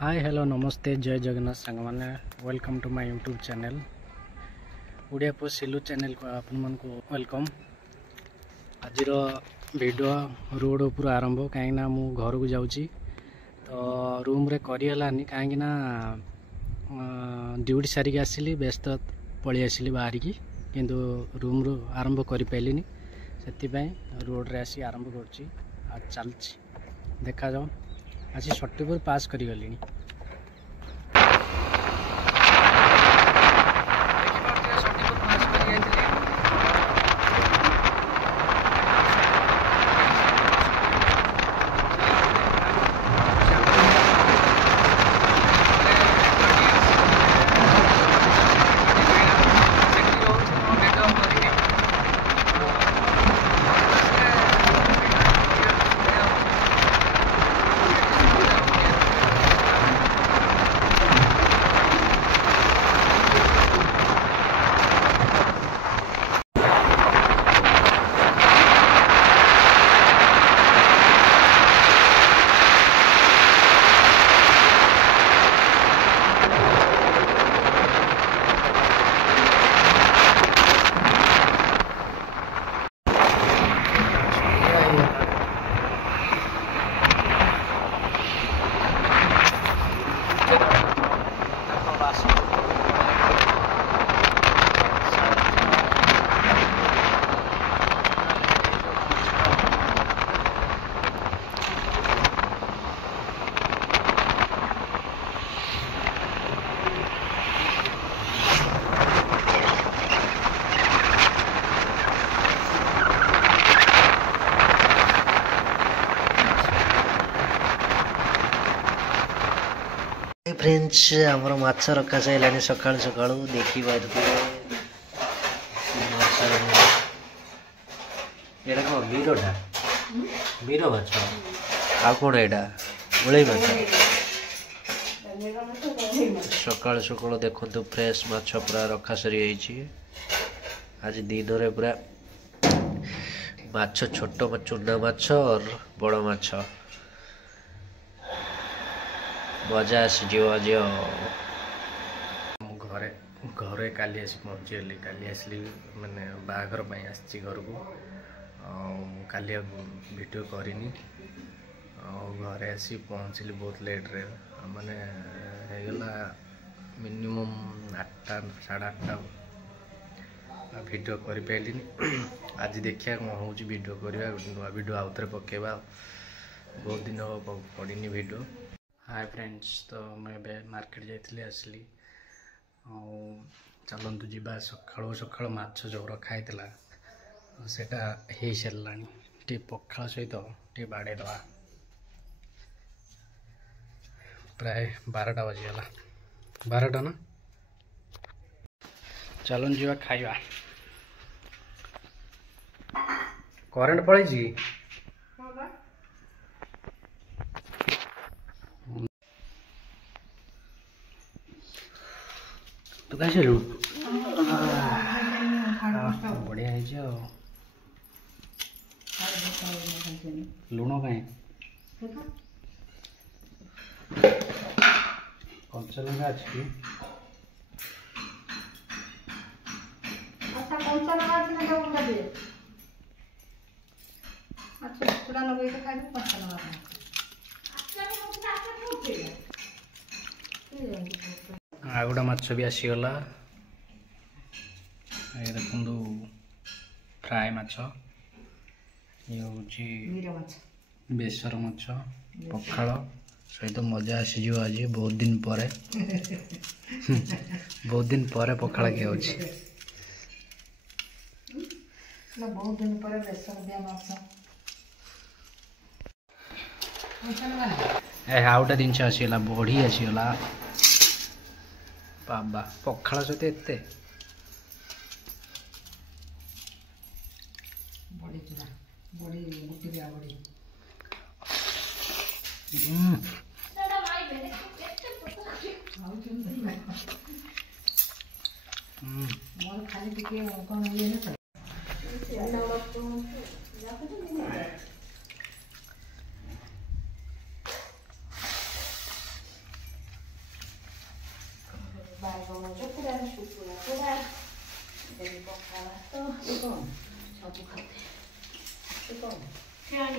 Hi hello नमस्ते जय जगन्नाथ सांग मैंने welcome to my YouTube channel Odia post Silu channel को आपण मन को वेलकम। आज वीडियो रोड उपर आरंभ कहीं मु घर को जाऊँगी तो रूम रे करनी कहीं ड्यूटी सारिक आसिली व्यस्त पलि आसिली बाहर की किंतु रूम रू आरंभ कर पाइलिनी से रोड रे आसी आरंभ कर चल देखा जाओ आज सट्टीपुर पास कर गली। फ्रेंड्स आमर माछ रखा सारे सका सका देखी पारे यहाँ कौन मीरटा मीर माछ आ कौन यहाँ उड़े माछ सका सका देखु फ्रेश माछ पूरा रखा सरी आज दिन में पूरा माछ छोट चूना माछ और बड़ माछ मजा आसीजी आज घरे घरे काली आसी पहुँचीगली काली आसली मैंने बाहाघर आसी घर को काली वीडियो करनी घरे आसी पहुँचली बहुत लेट रे मैंने होगला मिनिमम 8टा 8:30 वीडियो कर पाइलिनी आज देखिए कौन हो वीडियो करवा नुआ वीडियो आउ थे पकेबा बहुत दिन पड़नी वीडियो। हाय फ्रेंड्स तो मैं मार्केट जाइली आसली चलतु जा सका सका माछ जो रखाई सेटा हो सारा टे पखाल सहित टे बाड़ेदवा प्राय 12टा बजीगला 12टा ना चलन जा खाइबा करेंट पड़ी तो कैसे बढ़िया है लुण कहीं कंचा लंका अच्छी आ गोटा माछ भी आसीगला ये देखु फ्राए माछ ये हूँ बेसर माछ पखाल सहित मजा आसीज आज बहुत दिन पर बहुत दिन पर पखाल किए आउटा जिनस आसीगला बढ़ी आसीगला बाबा पखाल सहित एते ବାଇଗଣ ଚକୁଡ଼ା ଶୁଖୁଆ ପୋଡ଼ା ପଖାଳ ଭାତ ସବୁ ଖାଉଥିଲେ ଫ୍ୟାନ୍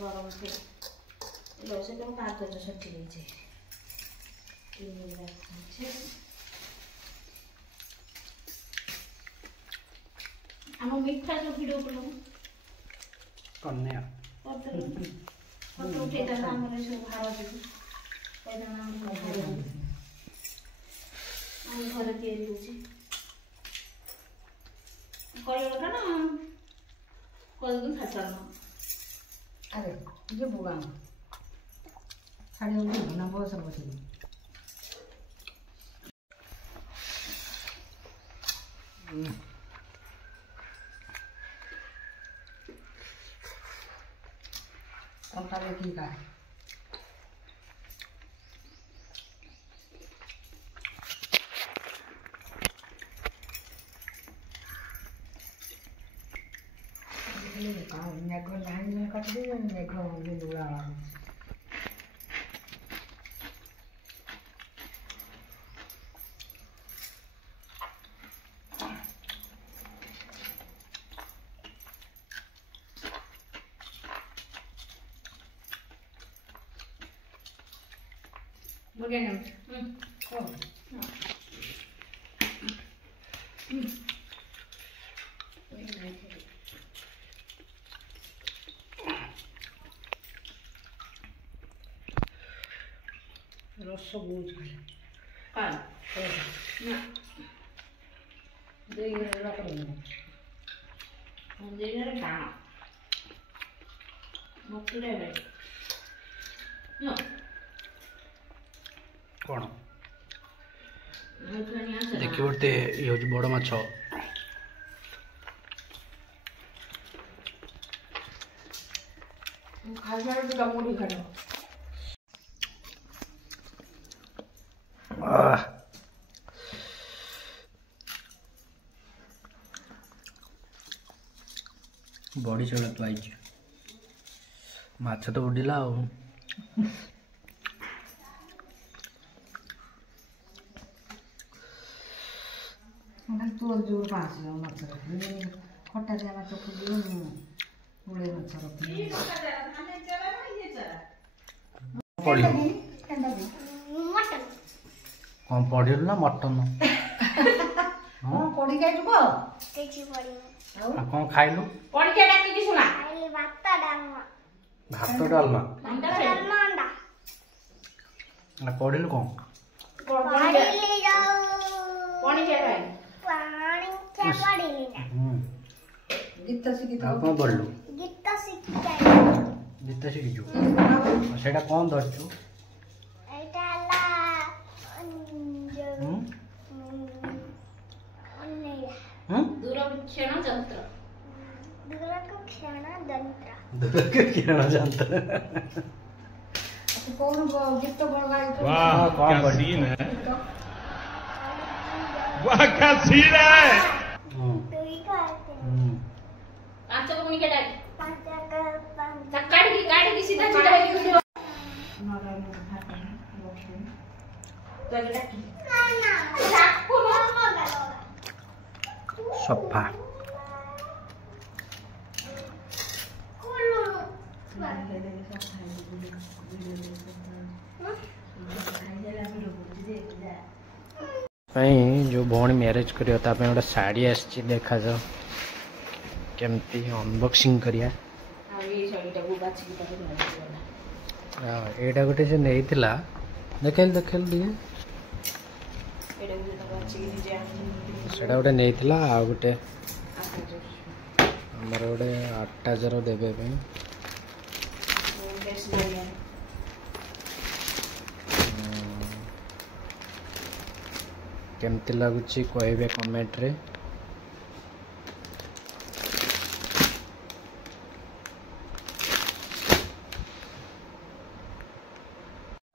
ଗରମ ଥିଲା ସେ ତାକୁ କାଗଜ ସଠି ଦେଇছে ଆମ ମିଠା ଯୋଉ ଭିଡ଼ିଓ କଲୁ करने ଫଟୋ ଉଠେଇଦେଲା ଆମର ସବୁ ଭାର ଯିବୁ ଆମ ଘରେ ତିଆରି ହେଉଛି କହିବା ନା କହିକି ଖାଇପାରୁନ अरे ये बुआ साढ़े उन्हें बना बहुत सब बची कौन सा देखी का मेघ लाइन में कट दे मेघ लुड़ा रस बहुत कौन देखिए बोलते ये हूँ बड़ माछ बड़ी चला तो आई माछ तो उड़िला तोर जोर पास माछ खटा दिया माछ उड़े माछ कौन पढ़ ना मटन पड़ी गई कौन खाइलु भात डालमा पढ़िलु कौन गीत शिखी कौन पढ़लु गीत शिखिचु सेटा कौन धरचु दूरक्षण यंत्र किरण जानता कौन गीत कौन गाई वाह क्या सीन है वाह क्या सीन है पांच को मुनी के डाल काट की सीधा सीधा है कि तो अगला की चाकू सफा जो भौणी मैरेज कर गोटे शाढ़ी आसी देखा जाओ केमती अनबॉक्सिंग करिया एटा गोटे से नहीं थिला देखेल देखेल दिए सेटा गोटे नहीं थिला आ गोटे हमर गोटे 8000 देबे पे केमती लगुच कहे कमेंट रे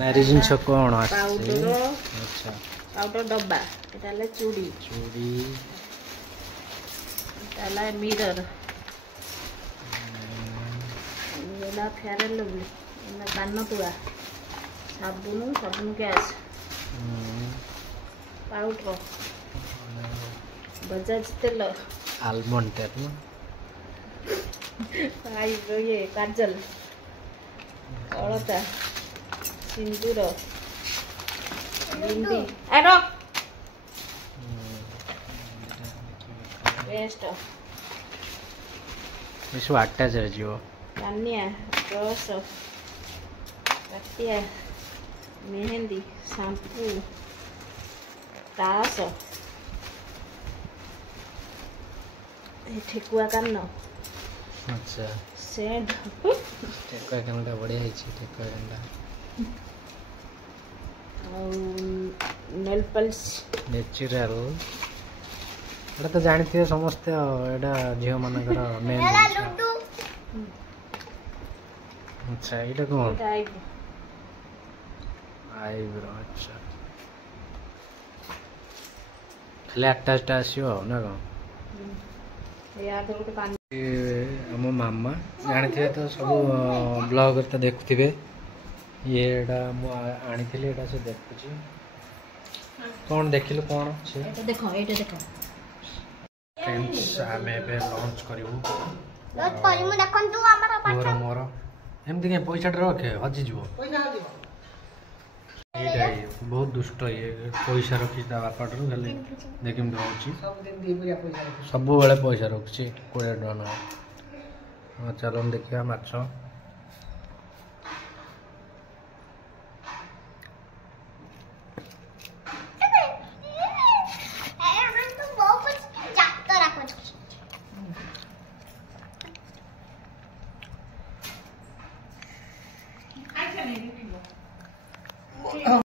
मैरिज जिनस कौन पाउडर अच्छा पाउडर डब्बा एटाला चूड़ी चूड़ी एटाला मिरर एला फेयर लवली एला कान तुआ साबुन साबुन गैस ପାଉଡର ବଜାଜ ତେଲ ଆଲମଣ୍ଡ ତେଲ ଆଇବ୍ରୋ ଇଏ କାଜଲ ଅଳତା ସିନ୍ଦୁର ବିନ୍ଦି ଆର ପେଷ୍ଟ ଏସବୁ ଆଟାଚ୍ ହେଇଯିବ। କାନିଆ ବ୍ରଶ କାଟିଆ ମେହେନ୍ଦି ସାମ୍ପୁ ତାସ ଠେକୁଆ କାନ ଆଚ୍ଛା ସେଣ୍ଟ ଠେକୁଆ କାନଟା ବଢ଼ିଆ ହେଇଛି। ଠେକୁଆ କାନଟା ଆଉ ନେଲ୍ ପଲିଶ ନେଚୁରାଲ ଏଇଟା ତ ଜାଣିଥିବେ ସମସ୍ତେ ଆଉ ଏଇଟା ଝିଅମାନଙ୍କର ମେନ୍ ଆଚ୍ଛା ଏଇଟା କ'ଣ ଏଇଟା ଆଇବ୍ରୋ ଆଇବ୍ରୋ ଆଚ୍ଛା ଖାଲି ଆଟାଚଟା ଆସିବ ଆଉ ନା କ'ଣ? ୟାଦ ଗୋଟେ କାନ ଆମ ମାମା ଜାଣିଥିବେ ତ ସବୁ ବ୍ଲଗରେ ତ ଦେଖୁଥିବେ ଇଏଟା ମୁଁ ଆଣିଥିଲି ଏଇଟା ସେ ଦେଖୁଛି କ'ଣ ଦେଖିଲୁ କ'ଣ ସେ ଏଇଟା ଦେଖ ଫ୍ରେଣ୍ଡସ୍ ଆମେ ଏବେ ଲଞ୍ଚ କରିବୁ ମୋର ଏମିତି କାଇଁ ପଇସାଟା ରଖେ ହଜିଯିବ ଏଇଟା ବହୁତ ଦୁଷ୍ଟ ଇଏ ପଇସା ରଖିଛି ତା ବାପାଠାରୁ ଖାଲି ଦେଖ କେମିତି ରହୁଛି ସବୁବେଳେ ପଇସା ରଖୁଛି 20 ଟଙ୍କା। ଚାଲନ୍ତୁ ଦେଖିବା ମାଛ